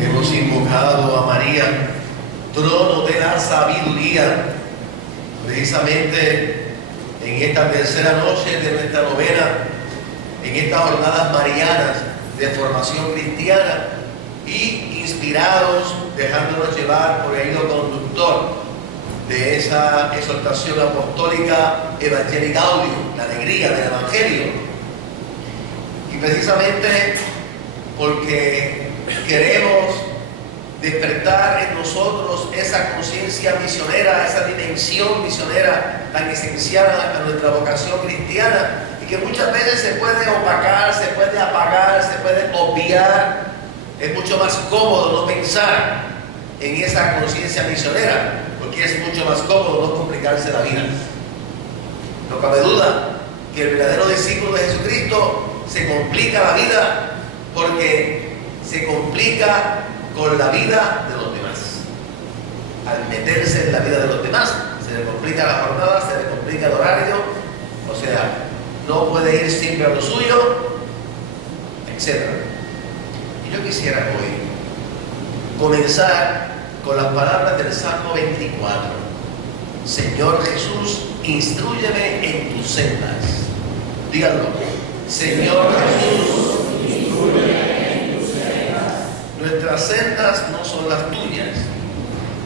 Hemos invocado a María, trono de la sabiduría, precisamente en esta tercera noche de nuestra novena, en estas jornadas marianas de formación cristiana y inspirados, dejándonos llevar por el hilo conductor de esa exhortación apostólica Evangelii Gaudium, la alegría del Evangelio. Y precisamente porque queremos despertar en nosotros esa conciencia misionera, esa dimensión misionera tan esencial a nuestra vocación cristiana, y que muchas veces se puede opacar, se puede apagar, se puede obviar. Es mucho más cómodo no pensar en esa conciencia misionera, porque es mucho más cómodo no complicarse la vida. No cabe duda que el verdadero discípulo de Jesucristo se complica la vida porque se complica con la vida de los demás. Al meterse en la vida de los demás, se le complica la jornada, se le complica el horario, o sea, no puede ir siempre a lo suyo, etc. Y yo quisiera hoy comenzar con las palabras del Salmo 24. Señor Jesús, instrúyeme en tus sendas. Díganlo. Señor Jesús, instrúyeme en tus sendas. Nuestras sendas no son las tuyas.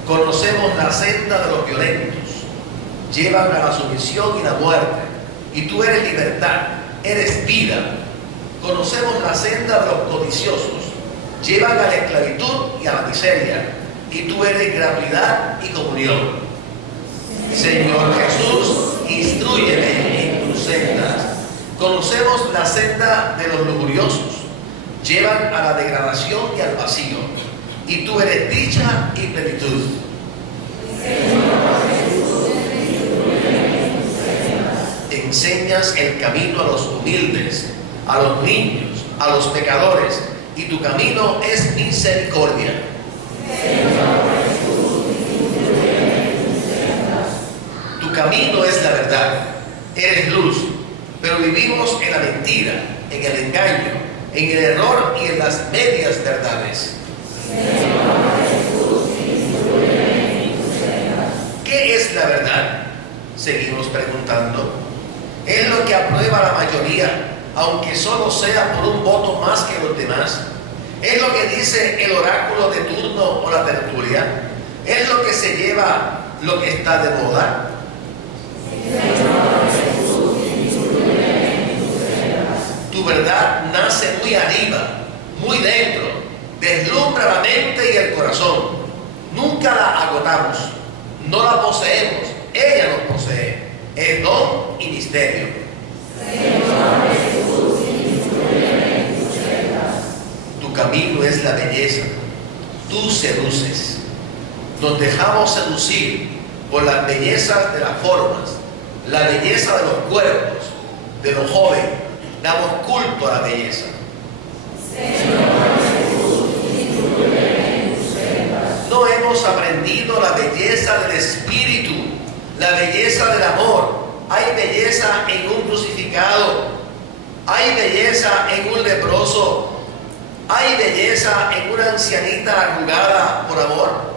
Conocemos la senda de los violentos. Llevan a la sumisión y la muerte. Y tú eres libertad, eres vida. Conocemos la senda de los codiciosos. Llevan a la esclavitud y a la miseria. Y tú eres gratuidad y comunión. Señor Jesús, instrúyeme en tus sendas. Conocemos la senda de los lujuriosos. Llevan a la degradación y al vacío. Y tú eres dicha y plenitud. Enseñas el camino a los humildes, a los niños, a los pecadores, y tu camino es misericordia. Tu camino es la verdad, eres luz, pero vivimos en la mentira, en el engaño, en el error y en las medias verdades. ¿Qué es la verdad? Seguimos preguntando. Es lo que aprueba la mayoría, aunque solo sea por un voto más que los demás. Es lo que dice el oráculo de turno o la tertulia. Es lo que se lleva lo que está de moda. Tu verdad nace muy arriba, muy dentro, deslumbra la mente y el corazón. Nunca la agotamos, no la poseemos, ella nos posee. Es don y misterio. Tu camino es la belleza. Tú seduces. Nos dejamos seducir por las bellezas de las formas, la belleza de los cuerpos, de lo joven. Damos culto a la belleza. No hemos aprendido la belleza del espíritu, la belleza del amor. Hay belleza en un crucificado, hay belleza en un leproso, hay belleza en una ancianita arrugada por amor.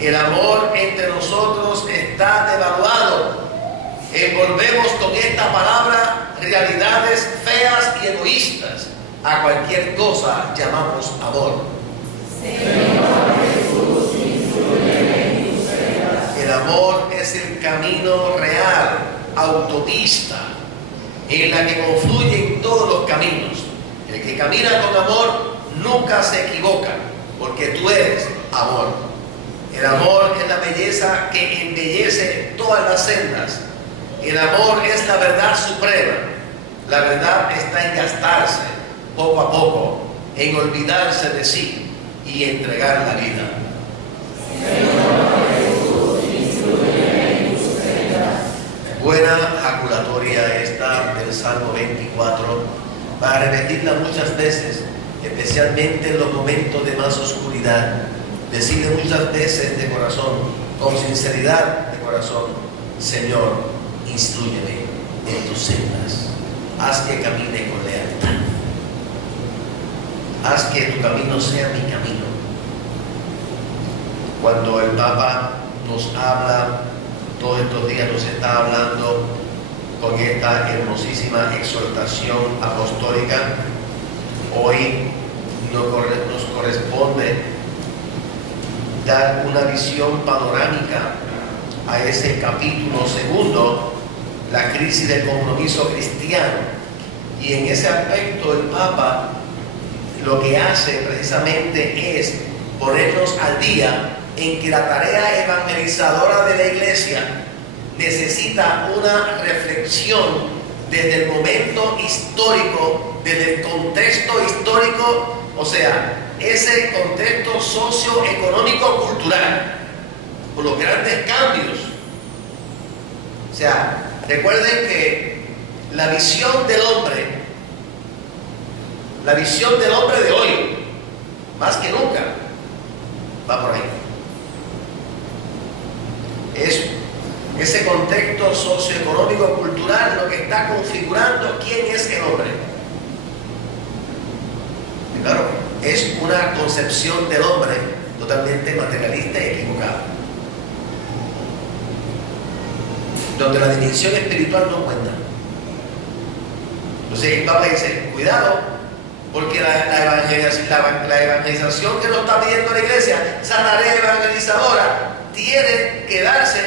El amor entre nosotros está devaluado. Envolvemos con esta palabra realidades feas y egoístas. A cualquier cosa llamamos amor. El amor es el camino real, autopista, en la que confluyen todos los caminos. El que camina con amor nunca se equivoca, porque tú eres amor. El amor es la belleza que embellece todas las sendas. El amor es la verdad suprema. La verdad está en gastarse poco a poco, en olvidarse de sí y entregar la vida. Buena jaculatoria esta del Salmo 24, para repetirla muchas veces, especialmente en los momentos de más oscuridad. Decirle muchas veces de corazón, con sinceridad de corazón: Señor, instrúyeme en tus sendas. haz que camine con lealtad. Haz que tu camino sea mi camino. Cuando el Papa nos habla, todos estos días nos está hablando con esta hermosísima exhortación apostólica, hoy nos corresponde dar una visión panorámica a ese capítulo segundo, la crisis del compromiso cristiano. Y en ese aspecto el Papa lo que hace precisamente es ponernos al día en que la tarea evangelizadora de la Iglesia necesita una reflexión desde el momento histórico, desde el contexto histórico, o sea, ese contexto socioeconómico-cultural, por los grandes cambios. O sea, recuerden que la visión del hombre de hoy, más que nunca, va por ahí. Es ese contexto socioeconómico-cultural lo que está configurando quién es el hombre. Y claro, es una concepción del hombre totalmente materialista y equivocada, donde la dimensión espiritual no cuenta. Entonces el Papa dice, cuidado, porque la evangelización que nos está pidiendo la Iglesia, esa tarea evangelizadora, tiene que darse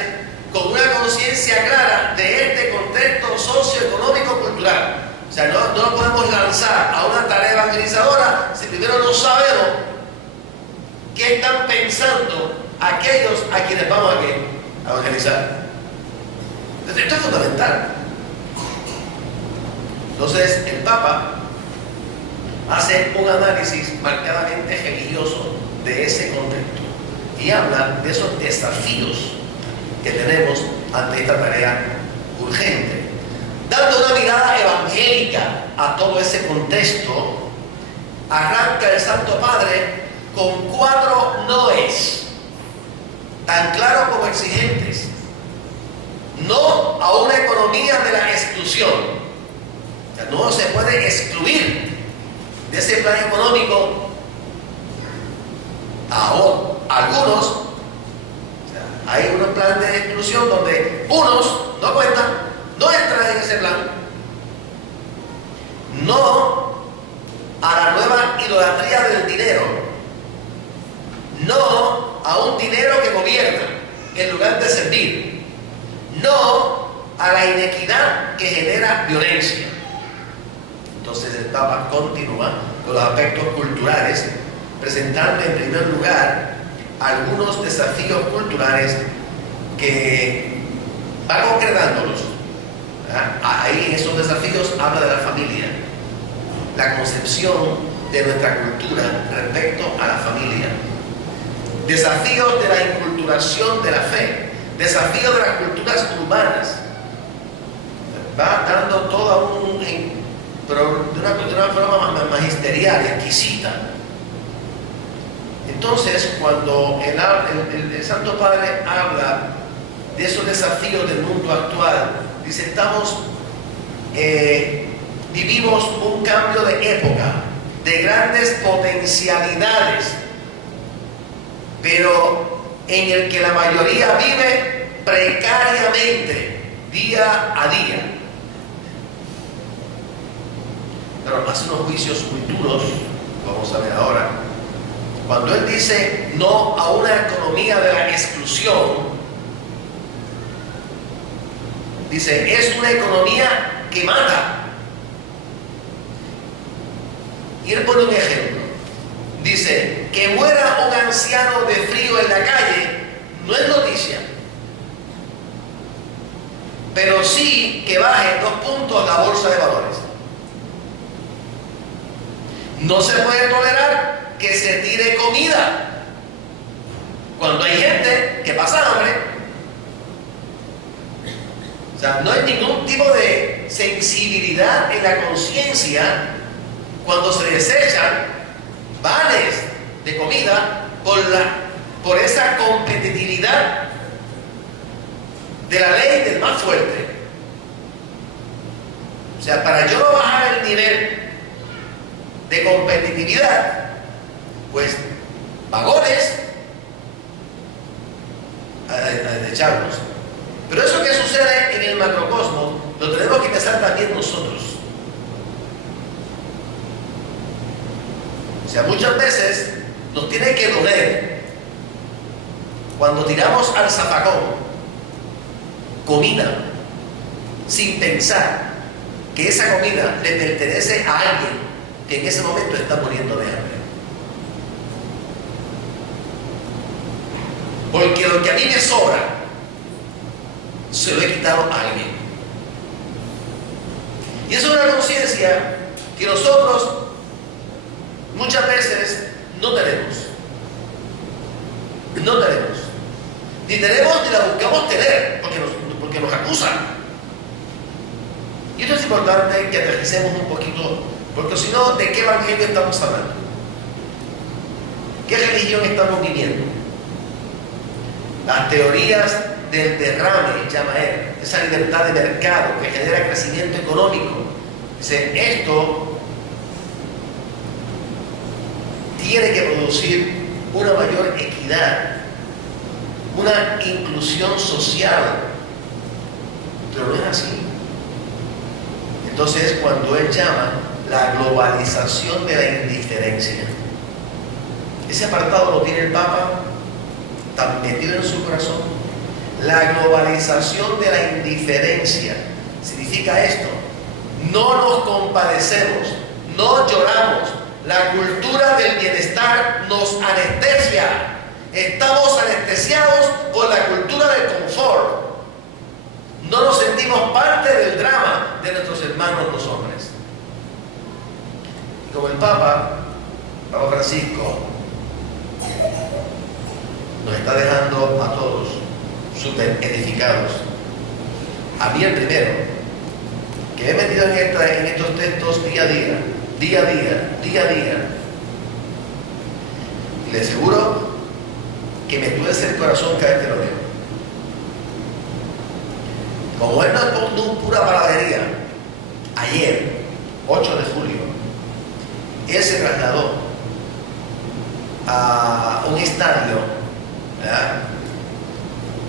con una conciencia clara de este contexto socioeconómico-cultural. O sea, no nos podemos lanzar a una tarea evangelizadora si primero no sabemos qué están pensando aquellos a quienes vamos a evangelizar. Entonces, esto es fundamental. Entonces, el Papa hace un análisis marcadamente religioso de ese contexto y habla de esos desafíos que tenemos ante esta tarea urgente. Dando una mirada evangélica a todo ese contexto, arranca el Santo Padre con 4 noes, tan claros como exigentes. No a una economía de la exclusión. O sea, no se puede excluir de ese plan económico a algunos. O sea, hay unos planes de exclusión donde unos no cuentan, no entran en ese plan. No a la nueva idolatría del dinero. No a un dinero que gobierna en lugar de servir. No a la inequidad que genera violencia. Entonces el Papa continúa con los aspectos culturales, presentando en primer lugar algunos desafíos culturales que va concretándolos. Ahí en esos desafíos habla de la familia, la concepción de nuestra cultura respecto a la familia, desafíos de la inculturación de la fe, desafíos de las culturas urbanas. Va dando todo pero de una forma magisterial, exquisita. Entonces, cuando el Santo Padre habla de esos desafíos del mundo actual, dice, vivimos un cambio de época, de grandes potencialidades, pero en el que la mayoría vive precariamente, día a día. Pero hace unos juicios muy duros, vamos a ver ahora. Cuando él dice no a una economía de la exclusión, dice, es una economía que mata. Y él pone un ejemplo. Dice, que muera un anciano de frío en la calle no es noticia, pero sí que baje 2 puntos la bolsa de valores. No se puede tolerar que se tire comida cuando hay gente que pasa hambre. O sea, no hay ningún tipo de sensibilidad en la conciencia cuando se desechan vales de comida por esa competitividad de la ley del más fuerte. O sea, para yo no bajar el nivel de competitividad, pues vagones a echarnos. Pero eso que sucede en el macrocosmos lo tenemos que pensar también nosotros. O sea, muchas veces nos tiene que doler cuando tiramos al zafacón comida sin pensar que esa comida le pertenece a alguien que en ese momento está muriendo de hambre. Porque lo que a mí me sobra se lo he quitado a alguien. Y es una conciencia que nosotros muchas veces no tenemos. No tenemos. Ni tenemos ni la buscamos tener, porque nos acusan. Y esto es importante que aterricemos un poquito, porque si no, ¿de qué evangelio estamos hablando? ¿Qué religión estamos viviendo? Las teorías del derrame, llama él, esa libertad de mercado que genera crecimiento económico. Dice, esto tiene que producir una mayor equidad, una inclusión social, pero no es así. Entonces, cuando él llama la globalización de la indiferencia, ese apartado lo tiene el Papa tan metido en su corazón. La globalización de la indiferencia significa esto: no nos compadecemos, no lloramos. La cultura del bienestar nos anestesia. Estamos anestesiados por la cultura del confort. No nos sentimos parte del drama de nuestros hermanos los hombres. Y como el Papa Francisco nos está dejando a todos súper edificados, a mí el primero, que he metido en estos textos día a día, y le aseguro que me tuerce el corazón cada vez que lo leo. Como él no es pura palabrería, ayer, 8 de julio, él se trasladó a un estadio, ¿verdad?,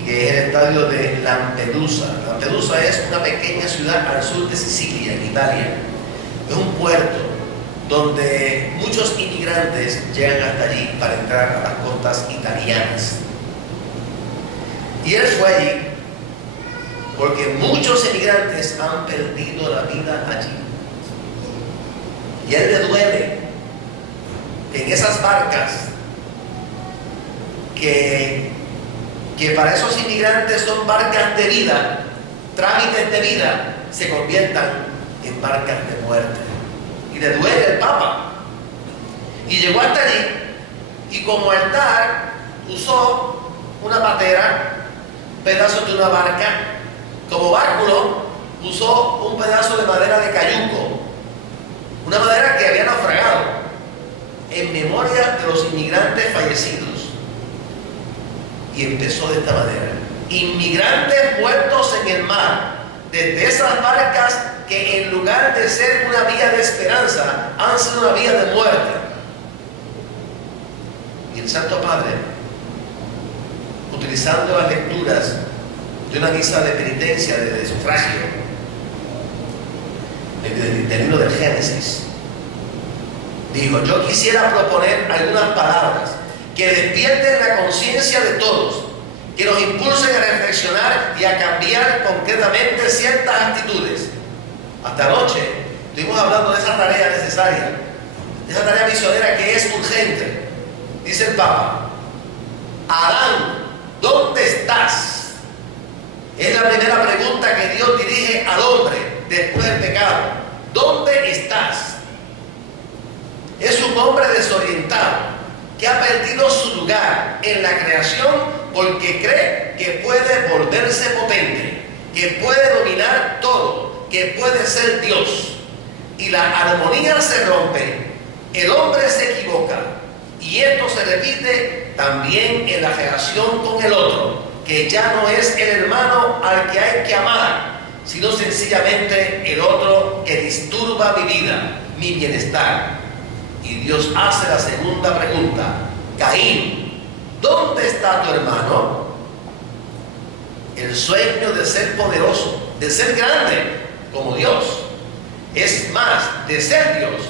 que es el estadio de Lampedusa. Lampedusa es una pequeña ciudad al sur de Sicilia, en Italia. Es un puerto donde muchos inmigrantes llegan hasta allí para entrar a las costas italianas. Y él fue allí porque muchos inmigrantes han perdido la vida allí. Y a él le duele que en esas barcas que para esos inmigrantes son barcas de vida, trámites de vida, se conviertan en barcas de muerte. Y le duele el Papa. Y llegó hasta allí y como altar usó una patera, pedazos de una barca. Como báculo usó un pedazo de madera de cayuco, una madera que había naufragado, en memoria de los inmigrantes fallecidos. Y empezó de esta manera: inmigrantes muertos en el mar, desde esas barcas que en lugar de ser una vía de esperanza, han sido una vía de muerte. Y el Santo Padre, utilizando las lecturas de una misa de penitencia, de sufragio, del libro del Génesis, dijo: yo quisiera proponer algunas palabras que despierten la conciencia de todos, que nos impulsen a reflexionar y a cambiar concretamente ciertas actitudes. Hasta anoche estuvimos hablando de esa tarea necesaria, de esa tarea misionera que es urgente. Dice el Papa: Adán, ¿dónde estás? Es la primera pregunta que Dios dirige al hombre después del pecado. ¿Dónde estás? Es un hombre desorientado que ha perdido su lugar en la creación porque cree que puede volverse potente, que puede dominar todo, que puede ser Dios. Y la armonía se rompe, el hombre se equivoca, y esto se repite también en la relación con el otro, que ya no es el hermano al que hay que amar, sino sencillamente el otro que disturba mi vida, mi bienestar. Y Dios hace la segunda pregunta: Caín, ¿dónde está tu hermano? El sueño de ser poderoso, de ser grande como Dios, es más, de ser Dios,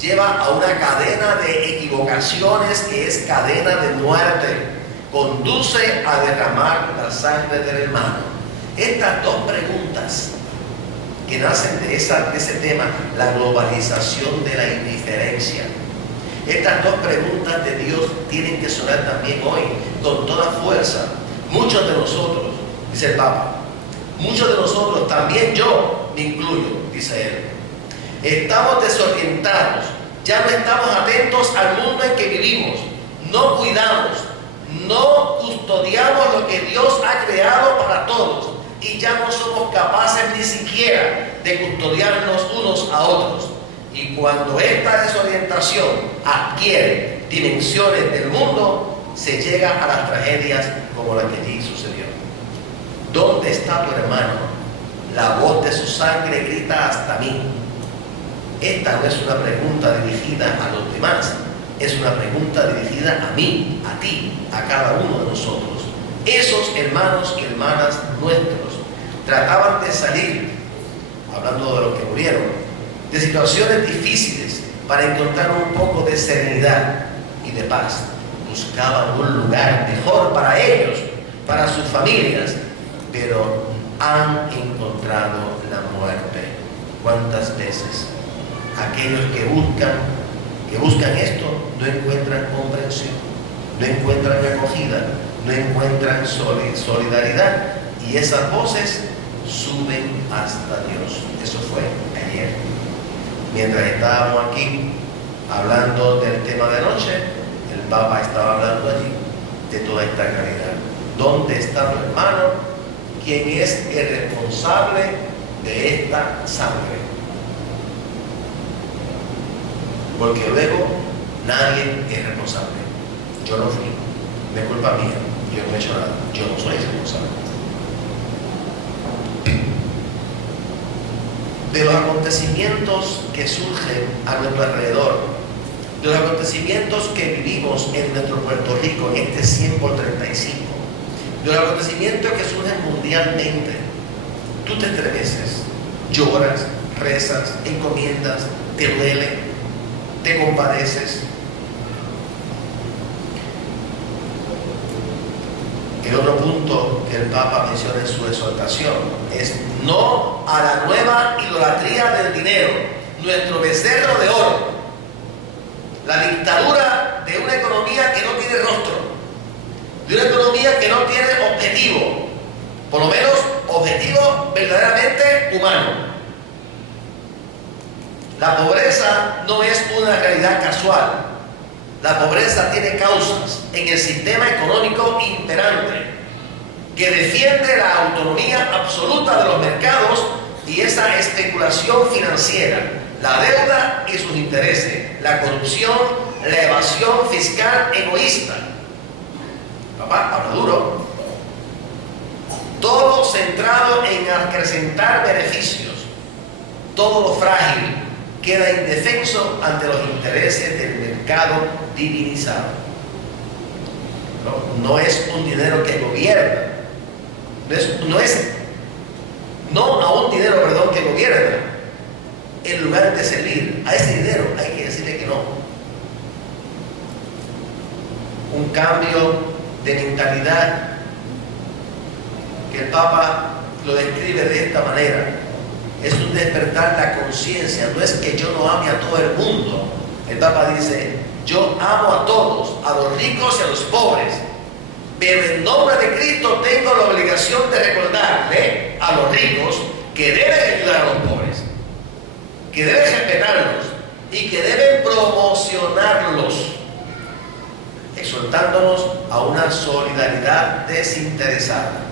lleva a una cadena de equivocaciones que es cadena de muerte. Conduce a derramar la sangre del hermano. Estas dos preguntas que nacen de ese tema, la globalización de la indiferencia. Estas dos preguntas de Dios tienen que sonar también hoy con toda fuerza. Muchos de nosotros, dice el Papa, muchos de nosotros, también yo me incluyo, dice él, estamos desorientados, ya no estamos atentos al mundo en que vivimos, no cuidamos, no custodiamos lo que Dios ha creado para todos y ya no somos capaces ni siquiera de custodiarnos unos a otros. Y cuando esta desorientación adquiere dimensiones del mundo, se llega a las tragedias como la que allí sucedió. ¿Dónde está tu hermano? La voz de su sangre grita hasta mí. Esta no es una pregunta dirigida a los demás, es una pregunta dirigida a mí, a ti, a cada uno de nosotros. Esos hermanos y hermanas nuestros trataban de salir, hablando de los que murieron, de situaciones difíciles para encontrar un poco de serenidad y de paz. Buscaban un lugar mejor para ellos, para sus familias, pero han encontrado la muerte. ¿Cuántas veces aquellos que buscan esto no encuentran comprensión, no encuentran acogida, no encuentran solidaridad, y esas voces suben hasta Dios? Eso fue ayer. Mientras estábamos aquí hablando del tema de noche, el Papa estaba hablando allí de toda esta realidad. ¿Dónde está tu hermano? ¿Quién es el responsable de esta sangre? Porque luego nadie es responsable. Yo no fui, no es culpa mía, yo no he hecho nada, yo no soy responsable. De los acontecimientos que surgen a nuestro alrededor, de los acontecimientos que vivimos en nuestro Puerto Rico en este 100x35, de los acontecimientos que surgen mundialmente, tú te estremeces, lloras, rezas, encomiendas, te duele, te compadeces. El otro punto que el Papa menciona en su exhortación es no a la nueva idolatría del dinero, nuestro becerro de oro, la dictadura de una economía que no tiene rostro, de una economía que no tiene objetivo, por lo menos objetivo verdaderamente humano. La pobreza no es una realidad casual. La pobreza tiene causas en el sistema económico imperante que defiende la autonomía absoluta de los mercados y esa especulación financiera, la deuda y sus intereses, la corrupción, la evasión fiscal egoísta. Papá, habla duro. Todo centrado en acrecentar beneficios. Todo lo frágil queda indefenso ante los intereses del mercado divinizado. No es un dinero que gobierna, no a un dinero, que gobierna. En lugar de servir a ese dinero, hay que decirle que no. Un cambio de mentalidad que el Papa lo describe de esta manera. Es un despertar la conciencia. No es que yo no ame a todo el mundo. El Papa dice: yo amo a todos, a los ricos y a los pobres, pero en nombre de Cristo tengo la obligación de recordarle a los ricos que deben ayudar a los pobres, que deben respetarlos y que deben promocionarlos, exhortándonos a una solidaridad desinteresada.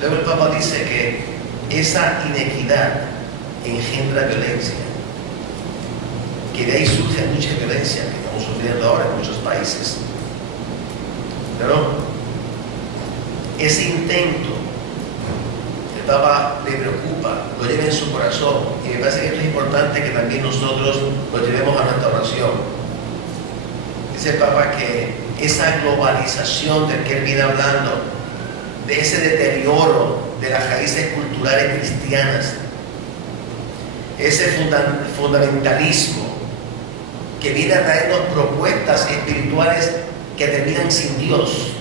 Luego el Papa dice que esa inequidad engendra violencia, que de ahí surge mucha violencia que estamos sufriendo ahora en muchos países. Pero ese intento Papa le preocupa, lo lleva en su corazón, y me parece que esto es importante que también nosotros lo llevemos a nuestra oración. Dice el Papa que esa globalización del que él viene hablando, de ese deterioro de las raíces culturales cristianas, ese fundamentalismo que viene a traernos propuestas espirituales que terminan sin Dios,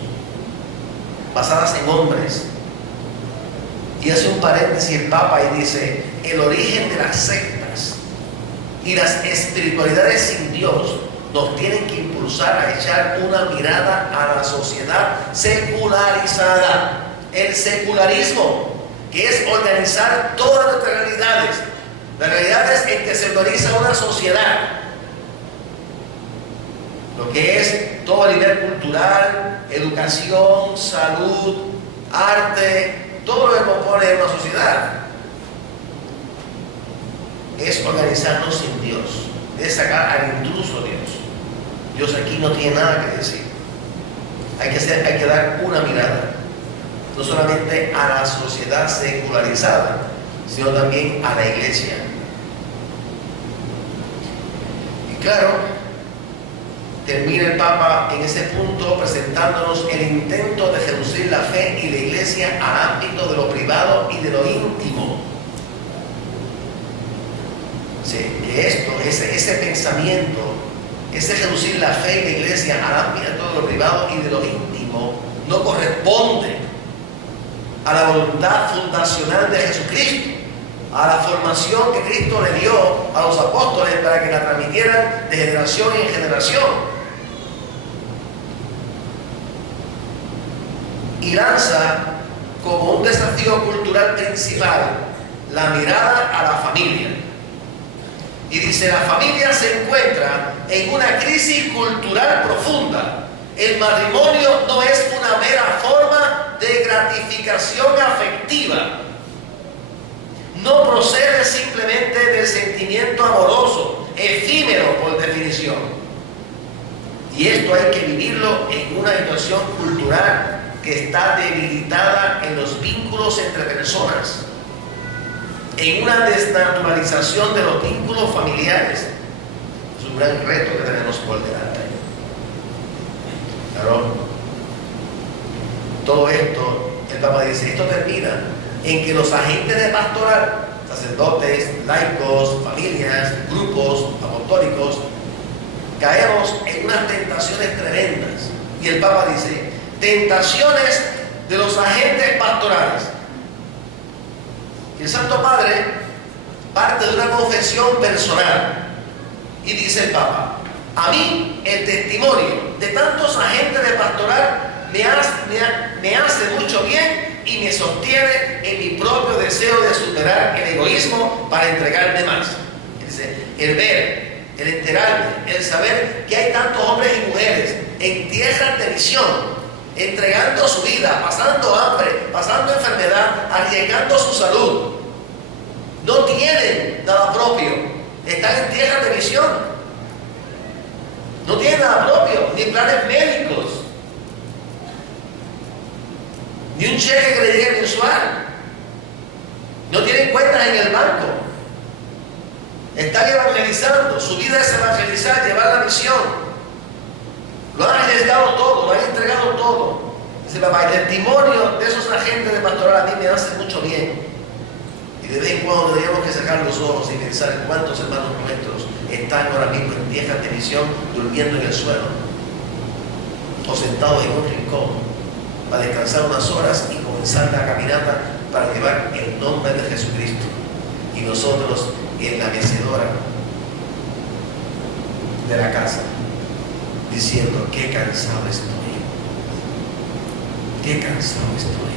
basadas en hombres. Y hace un paréntesis el Papa y dice: el origen de las sectas y las espiritualidades sin Dios nos tienen que impulsar a echar una mirada a la sociedad secularizada. El secularismo, que es organizar todas nuestras realidades, las realidades en que se organiza una sociedad, lo que es todo a nivel cultural, educación, salud, arte, todo lo que compone una sociedad, es organizarnos sin Dios, es sacar al intruso Dios. Dios aquí no tiene nada que decir. Hay que dar una mirada, no solamente a la sociedad secularizada, sino también a la iglesia. Y claro, termina el Papa en ese punto presentándonos el intento de reducir la fe y la iglesia al ámbito de lo privado y de lo íntimo. Sí, que esto, ese pensamiento, ese reducir la fe y la iglesia al ámbito de lo privado y de lo íntimo, no corresponde a la voluntad fundacional de Jesucristo, a la formación que Cristo le dio a los apóstoles para que la transmitieran de generación en generación. Y lanza como un desafío cultural principal la mirada a la familia. Y dice: la familia se encuentra en una crisis cultural profunda. El matrimonio no es una mera forma de gratificación afectiva. No procede simplemente del sentimiento amoroso, efímero por definición. Y esto hay que vivirlo en una situación cultural que está debilitada en los vínculos entre personas, en una desnaturalización de los vínculos familiares. Es un gran reto que tenemos por delante. Claro, todo esto, el Papa dice, esto termina en que los agentes de pastoral, sacerdotes, laicos, familias, grupos apostólicos, caemos en unas tentaciones tremendas. Y el Papa dice: tentaciones de los agentes pastorales. Y el Santo Padre parte de una confesión personal y dice el Papa: a mí el testimonio de tantos agentes de pastoral me hace mucho bien y me sostiene en mi propio deseo de superar el egoísmo para entregarme más. Dice: el ver, el enterarme, el saber que hay tantos hombres y mujeres en tierras de misión, entregando su vida, pasando hambre, pasando enfermedad, arriesgando su salud. No tienen nada propio, están en tierras de misión. No tienen nada propio, ni planes médicos, ni un cheque que le llegue mensual. No tienen cuentas en el banco. Están evangelizando, su vida es evangelizar, llevar la misión. Lo han arriesgado todo, lo han entregado todo. Dice papá: el testimonio de esos agentes de pastoral a mí me hace mucho bien. Y de vez en cuando tendríamos que sacar los ojos y pensar en cuántos hermanos nuestros están ahora mismo en tierras de misión, durmiendo en el suelo, o sentados en un rincón, para descansar unas horas y comenzar la caminata para llevar el nombre de Jesucristo. Y nosotros en la mecedora de la casa, diciendo: qué cansado estoy, qué cansado estoy.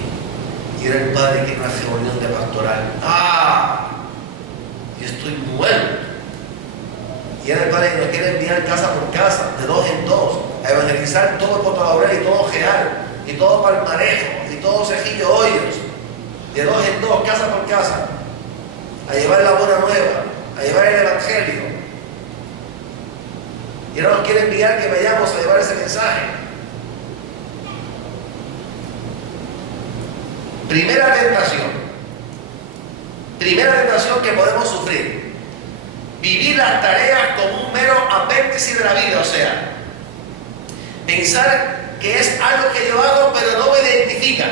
Y era el padre que en una reunión de pastoral: yo estoy muerto. Y era el padre que nos quiere enviar casa por casa, de dos en dos, a evangelizar todo Puerto Laurel y todo Geral, y todo Palmarejo, y todo Cejillo Hoyos, de dos en dos, casa por casa, a llevar la buena nueva, a llevar el evangelio. Y ahora nos quiere enviar que vayamos a llevar ese mensaje. Primera tentación: Primera tentación que podemos sufrir: vivir las tareas como un mero apéndice de la vida, o sea, pensar que es algo que yo hago pero no me identifica,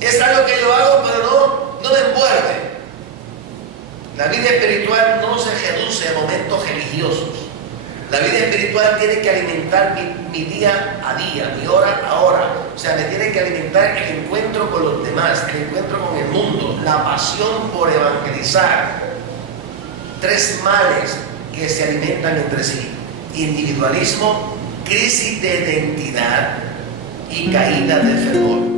es algo que yo hago pero no me envuelve. La vida espiritual no se reduce a momentos religiosos. La vida espiritual tiene que alimentar mi día a día, mi hora a hora. O sea, me tiene que alimentar el encuentro con los demás, el encuentro con el mundo, la pasión por evangelizar. Tres males que se alimentan entre sí: individualismo, crisis de identidad y caída del fervor.